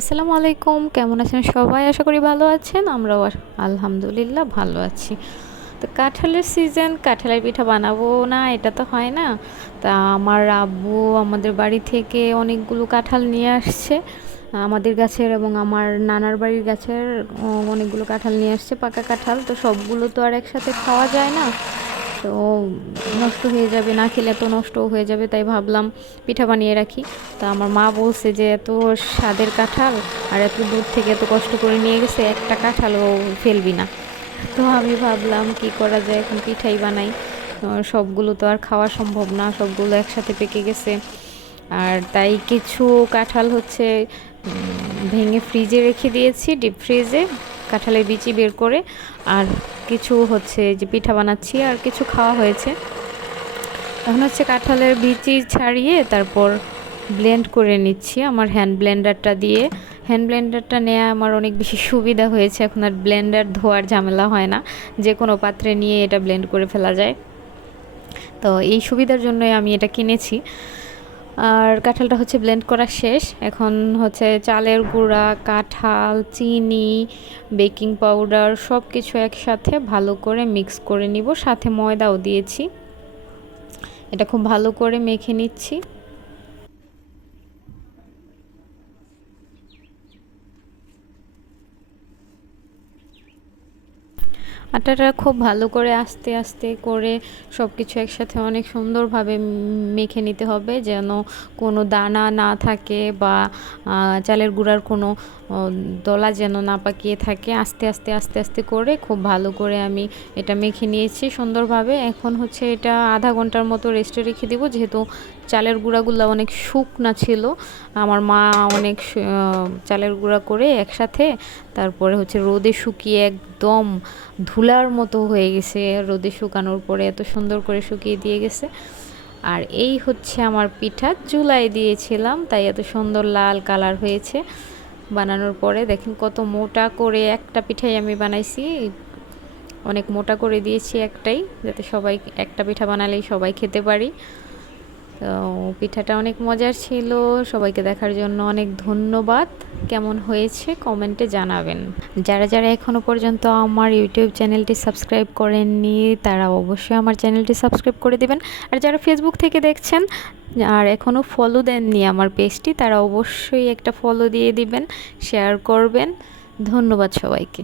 আসসালামু আলাইকুম, কেমন আছেন সবাই? আশা করি ভালো আছেন। আমরাও আলহামদুলিল্লাহ ভালো আছি। তো কাঁঠালের সিজন, কাঁঠালের পিঠা বানাবো না এটা তো হয় না। তা আমার আব্বু আমাদের বাড়ি থেকে অনেকগুলো কাঁঠাল নিয়ে আসছে আমাদের গাছের, এবং আমার নানার বাড়ির গাছের অনেকগুলো কাঁঠাল নিয়ে আসছে, পাকা কাঁঠাল। তো সবগুলো তো আর একসাথে খাওয়া যায় না, তো নষ্ট হয়ে যাবে, না খেলে তো নষ্ট হয়ে যাবে, তাই ভাবলাম পিঠা বানিয়ে রাখি। তা আমার মা বলছে যে এত স্বাদের কাঁঠাল আর এত দূর থেকে এত কষ্ট করে নিয়ে গেছে, একটা কাঁঠালও ফেলবি না। তো আমি ভাবলাম কি করা যায়, এখন পিঠাই বানাই। সবগুলো তো আর খাওয়া সম্ভব না, সবগুলো একসাথে পেকে গেছে। আর তাই কিছু কাঁঠাল হচ্ছে ভেঙে ফ্রিজে রেখে দিয়েছি, ডিপ ফ্রিজে, কাঁঠালের বিচি বের করে। আর কিছু হচ্ছে যে পিঠা বানাচ্ছি, আর কিছু খাওয়া হয়েছে। এখন হচ্ছে কাঁঠালের বিচি ছাড়িয়ে তারপর ব্লেন্ড করে নিচ্ছি আমার হ্যান্ড ব্লেন্ডারটা দিয়ে। হ্যান্ড ব্লেন্ডারটা নেওয়া আমার অনেক বেশি সুবিধা হয়েছে, এখন আর ব্লেন্ডার ধোয়ার ঝামেলা হয় না, যে কোনো পাত্রে নিয়ে এটা ব্লেন্ড করে ফেলা যায়। তো এই সুবিধার জন্যই আমি এটা কিনেছি। আর কাঁঠালটা হচ্ছে ব্লেন্ড করা শেষ, এখন হচ্ছে চালের গুঁড়া, কাঁঠাল, চিনি, বেকিং পাউডার সব কিছু একসাথে ভালো করে মিক্স করে নিব, সাথে ময়দাও দিয়েছি। এটা খুব ভালো করে মেখে নিচ্ছি। আটাটা খুব ভালো করে আস্তে আস্তে করে সব কিছু একসাথে অনেক সুন্দরভাবে মেখে নিতে হবে, যেন কোনো দানা না থাকে বা চালের গুঁড়ার কোনো দলা যেন না পাকিয়ে থাকে। আস্তে আস্তে আস্তে আস্তে করে খুব ভালো করে আমি এটা মেখে নিয়েছি সুন্দরভাবে। এখন হচ্ছে এটা আধা ঘন্টার মতো রেস্টে রেখে দেবো, যেহেতু চালের গুঁড়াগুলো অনেক শুকনা ছিল। আমার মা অনেক চালের গুঁড়া করে একসাথে তারপরে হচ্ছে রোদে শুকিয়ে একদম ধুলার মতো হয়ে গেছে, রোদে শুকানোর পরে এত সুন্দর করে শুকিয়ে দিয়ে গেছে। আর এই হচ্ছে আমার পিঠা, চুলায় দিয়েছিলাম তাই এত সুন্দর লাল কালার হয়েছে। বানানোর পরে দেখেন কত মোটা করে একটা পিঠাই আমি বানাইছি, অনেক মোটা করে দিয়েছি একটাই, যাতে সবাই একটা পিঠা বানালেই সবাই খেতে পারি। তো পিঠাটা অনেক মজার ছিল। সবাইকে দেখার জন্য অনেক ধন্যবাদ। কেমন হয়েছে কমেন্টে জানাবেন। যারা যারা এখনও পর্যন্ত আমার ইউটিউব চ্যানেলটি সাবস্ক্রাইব করেননি তারা অবশ্যই আমার চ্যানেলটি সাবস্ক্রাইব করে দেবেন। আর যারা ফেসবুক থেকে দেখছেন আর এখনও ফলো দেননি আমার পেজটি, তারা অবশ্যই একটা ফলো দিয়ে দিবেন, শেয়ার করবেন। ধন্যবাদ সবাইকে।